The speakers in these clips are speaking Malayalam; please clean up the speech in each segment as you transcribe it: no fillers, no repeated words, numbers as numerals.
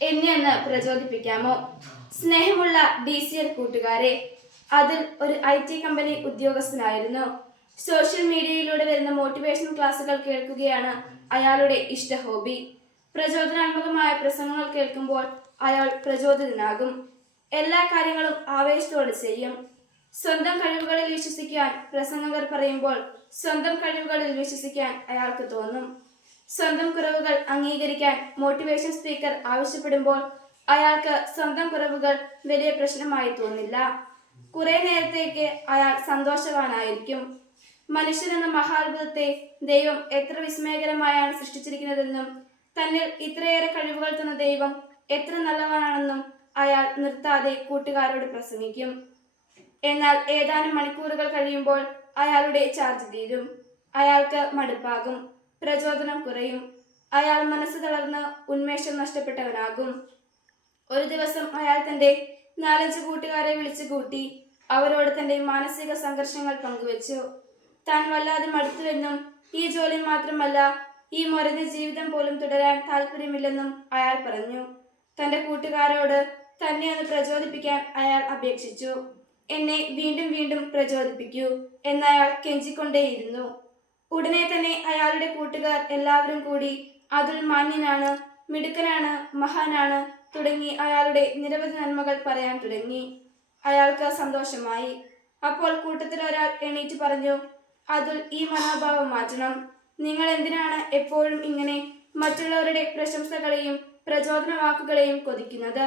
എന്നെ ഒന്ന് പ്രചോദിപ്പിക്കാമോ? സ്നേഹമുള്ള DCL കൂട്ടുകാരെ, അതിൽ ഒരു IT കമ്പനി ഉദ്യോഗസ്ഥനായിരുന്നു. സോഷ്യൽ മീഡിയയിലൂടെ വരുന്ന മോട്ടിവേഷൻ ക്ലാസുകൾ കേൾക്കുകയാണ് അയാളുടെ ഇഷ്ട ഹോബി. പ്രചോദനാത്മകമായ പ്രസംഗങ്ങൾ കേൾക്കുമ്പോൾ അയാൾ പ്രചോദിതനാകും. എല്ലാ കാര്യങ്ങളും ആവേശത്തോടെ ചെയ്യും. സ്വന്തം കഴിവുകളിൽ വിശ്വസിക്കാൻ പ്രസംഗകർ പറയുമ്പോൾ സ്വന്തം കഴിവുകളിൽ വിശ്വസിക്കാൻ അയാൾക്ക് തോന്നും. സ്വന്തം കുറവുകൾ അംഗീകരിക്കാൻ മോട്ടിവേഷൻ സ്പീക്കർ ആവശ്യപ്പെടുമ്പോൾ അയാൾക്ക് സ്വന്തം കുറവുകൾ വലിയ പ്രശ്നമായി തോന്നില്ല. കുറെ നേരത്തേക്ക് അയാൾ സന്തോഷവാനായിരിക്കും. മനുഷ്യനെന്ന മഹാത്ഭുതത്തെ ദൈവം എത്ര വിസ്മയകരമായാണ് സൃഷ്ടിച്ചിരിക്കുന്നതെന്നും തന്നിൽ ഇത്രയേറെ കഴിവുകൾ തന്ന ദൈവം എത്ര നല്ലവനാണെന്നും അയാൾ നിർത്താതെ കൂട്ടുകാരോട് പ്രസംഗിക്കും. എന്നാൽ ഏതാനും മണിക്കൂറുകൾ കഴിയുമ്പോൾ അയാളുടെ ചാർജ് തീരും. അയാൾക്ക് മടുപ്പാകും, പ്രചോദനം കുറയും. അയാൾ മനസ്സ് തളർന്ന് ഉന്മേഷം നഷ്ടപ്പെട്ടവനാകും. ഒരു ദിവസം അയാൾ തന്റെ 4-5 കൂട്ടുകാരെ വിളിച്ചു കൂട്ടി അവരോട് തന്റെ മാനസിക സംഘർഷങ്ങൾ പങ്കുവച്ചു. താൻ വല്ലാതെ മടുത്തുവെന്നും ഈ ജോലി മാത്രമല്ല ഈ മൊരഞ്ഞ ജീവിതം പോലും തുടരാൻ താല്പര്യമില്ലെന്നും അയാൾ പറഞ്ഞു. തന്റെ കൂട്ടുകാരോട് തന്നെ ഒന്ന് പ്രചോദിപ്പിക്കാൻ അയാൾ അപേക്ഷിച്ചു. എന്നെ വീണ്ടും വീണ്ടും പ്രചോദിപ്പിക്കൂ എന്നയാൾ കെഞ്ചിക്കൊണ്ടേയിരുന്നു. ഉടനെ തന്നെ അയാളുടെ കൂട്ടുകാർ എല്ലാവരും കൂടി അതുൽ മാന്യനാണ്, മിടുക്കനാണ്, മഹാനാണ് തുടങ്ങി അയാളുടെ നിരവധി നന്മകൾ പറയാൻ തുടങ്ങി. അയാൾക്ക് സന്തോഷമായി. അപ്പോൾ കൂട്ടത്തിൽ ഒരാൾ എണീറ്റ് പറഞ്ഞു, അതുൽ, ഈ മനോഭാവം മാറ്റണം. നിങ്ങൾ എന്തിനാണ് എപ്പോഴും ഇങ്ങനെ മറ്റുള്ളവരുടെ പ്രശംസകളെയും പ്രചോദന വാക്കുകളെയും കൊതിക്കുന്നത്?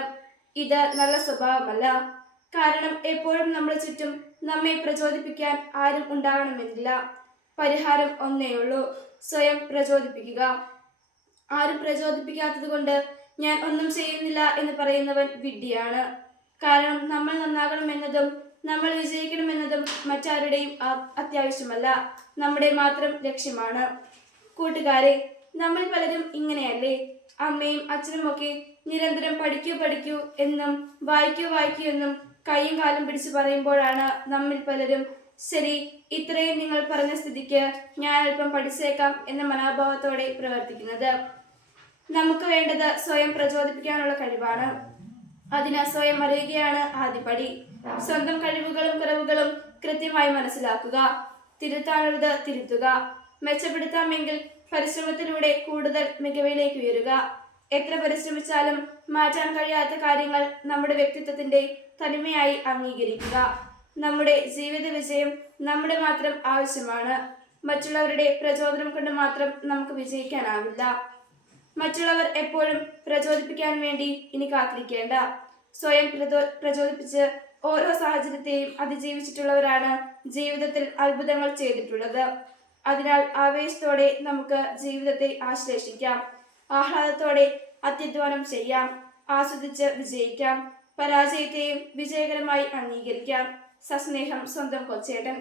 ഇത് നല്ല സ്വഭാവമല്ല. കാരണം എപ്പോഴും നമ്മുടെ ചുറ്റും നമ്മെ പ്രചോദിപ്പിക്കാൻ ആരും ഉണ്ടാകണമെന്നില്ല. പരിഹാരം ഒന്നേയുള്ളൂ, സ്വയം പ്രചോദിപ്പിക്കുക. ആരും പ്രചോദിപ്പിക്കാത്തത് കൊണ്ട് ഞാൻ ഒന്നും ചെയ്യുന്നില്ല എന്ന് പറയുന്നവൻ വിഡ്ഢിയാണ്. കാരണം നമ്മൾ നന്നാകണമെന്നതും നമ്മൾ വിജയിക്കണമെന്നതും മറ്റാരുടെയും അത്യാവശ്യമല്ല, നമ്മുടെ മാത്രം ലക്ഷ്യമാണ്. കൂട്ടുകാരെ, നമ്മൾ പലരും ഇങ്ങനെയല്ലേ? അമ്മയും അച്ഛനും ഒക്കെ നിരന്തരം പഠിക്കൂ പഠിക്കൂ എന്നും വായിക്കൂ വായിക്കൂ എന്നും കൈയും കാലും പിടിച്ചു പറയുമ്പോഴാണ് നമ്മിൽ പലരും ശരി, ഇത്രയും നിങ്ങൾ പറഞ്ഞ സ്ഥിതിക്ക് ഞാൻ അല്പം പഠിച്ചേക്കാം എന്ന മനോഭാവത്തോടെ പ്രവർത്തിക്കുന്നത്. നമുക്ക് വേണ്ടത് സ്വയം പ്രചോദിപ്പിക്കാനുള്ള കഴിവാണ്. അതിന് സ്വയം അറിയുകയാണ് ആദ്യപടി. സ്വന്തം കഴിവുകളും കുറവുകളും കൃത്യമായി മനസ്സിലാക്കുക. തിരുത്താനുള്ളത് തിരുത്തുക. മെച്ചപ്പെടുത്താമെങ്കിൽ പരിശ്രമത്തിലൂടെ കൂടുതൽ മികവിലേക്ക് ഉയരുക. എത്ര പരിശ്രമിച്ചാലും മാറ്റാൻ കഴിയാത്ത കാര്യങ്ങൾ നമ്മുടെ വ്യക്തിത്വത്തിന്റെ തനിമയായി അംഗീകരിക്കുക. നമ്മുടെ ജീവിത വിജയം നമ്മുടെ മാത്രം ആവശ്യമാണ്. മറ്റുള്ളവരുടെ പ്രചോദനം കൊണ്ട് മാത്രം നമുക്ക് വിജയിക്കാനാവില്ല. മറ്റുള്ളവർ എപ്പോഴും പ്രചോദിപ്പിക്കാൻ വേണ്ടി ഇനി കാത്തിരിക്കേണ്ട. സ്വയം പ്രചോദിപ്പിച്ച് ഓരോ സാഹചര്യത്തെയും അതിജീവിച്ചിട്ടുള്ളവരാണ് ജീവിതത്തിൽ അത്ഭുതങ്ങൾ ചെയ്തിട്ടുള്ളത്. അതിനാൽ ആവേശത്തോടെ നമുക്ക് ജീവിതത്തെ ആശ്ലേഷിക്കാം. ആഹ്ലാദത്തോടെ അത്യധ്വാനം ചെയ്യാം. ആസ്വദിച്ച് വിജയിക്കാം. പരാജയത്തെയും വിജയകരമായി അംഗീകരിക്കാം. സസ്നേഹം, സ്വന്തം കൊച്ചേട്ടൻ.